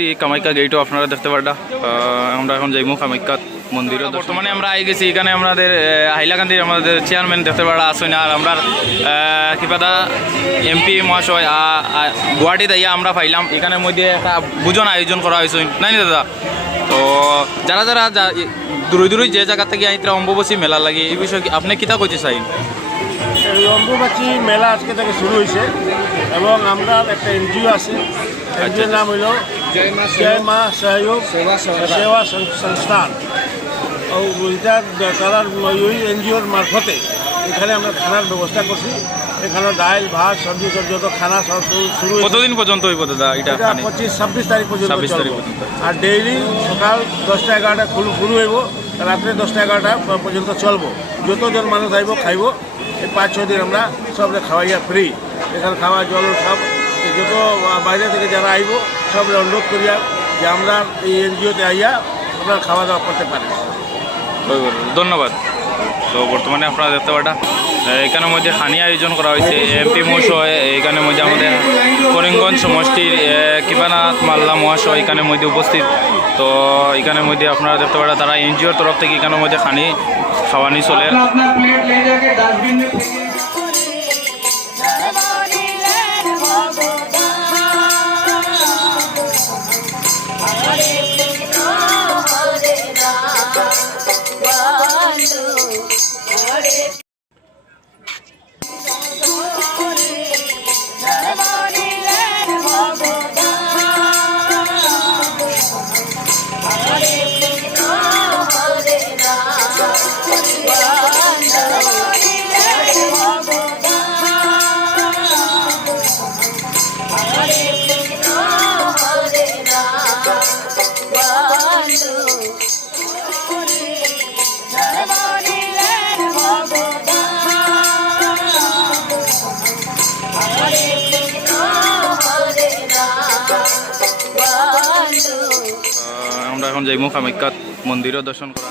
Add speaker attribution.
Speaker 1: উপস্থিত কামাখ্যা গেটও আপনারা দেখতে পারটা আমরা এখন যাইমু কামাখ্যা মন্দিরও বর্তমানে আমরা আই গেছি এখানে আমাদের হাইলাকান্দির আমাদের চেয়ারম্যান দেখতে পারা আসুন আর আমরা কিবাদা এমপি মহাশয় গুয়াহাটিতে আইয়া আমরা পাইলাম। এখানের মধ্যে একটা ভোজন আয়োজন করা হয়েছে নাই নি দাদা? তো যারা যারা দূরে দূরে যে জায়গা থেকে আইতরা অম্বুবাসী মেলা লাগে এই বিষয়ে আপনি কিতা কইতে চাই
Speaker 2: এই অম্বুবাচী মেলা আজকে থেকে শুরু হয়েছে এবং আমরা একটা এনজিও আছে এনজিওর নাম হইল জয় মা সহযোগ সেবা সং- সংস্থান ও ওইটা তারা ওই এনজিওর মারফতে এখানে আমরা খানার ব্যবস্থা করছি এখানে ডাল ভাত সবজি সব যত খানা সব শুরু-।
Speaker 1: কতদিন পর্যন্ত হইব দাদা এটা
Speaker 2: পঁচিশ ছাব্বিশ তারিখ পর্যন্ত
Speaker 1: 26 তারিখ পর্যন্ত।
Speaker 2: আর ডেইলি সকাল দশটা এগারোটা খুলু শুরু হইব রাত্রে দশটা এগারোটা পর্যন্ত চলবো। যতজন মানুষ আইব খাইব এই পাঁচ ছ দিন আমরা সব খাওয়াইয়া ফ্রি এখানে খাওয়া জল সব যত বাইরে থেকে যারা আইব সব অনুরোধ করিয়া যে আমরা এই এনজিওতে আইয়া আপনারা খাওয়া দাওয়া করতে পারেন
Speaker 1: ধন্যবাদ। তো বর্তমানে আপনারা দেখতে পাটা এখানের মধ্যে খানি আয়োজন করা হয়েছে এমপি মহাশয় এখানের মধ্যে আমাদের করিমগঞ্জ সমষ্টির কৃপানাথ মাল্লা মহাশয় এখানের মধ্যে উপস্থিত। তো এখানের মধ্যে আপনারা দেখতে পাটা তারা এনজিওর তরফ থেকে এখানের মধ্যে খানি খাওয়ানি চলে। ঘরে এখন যাইমু কামাখ্যাত মন্দির দর্শন করা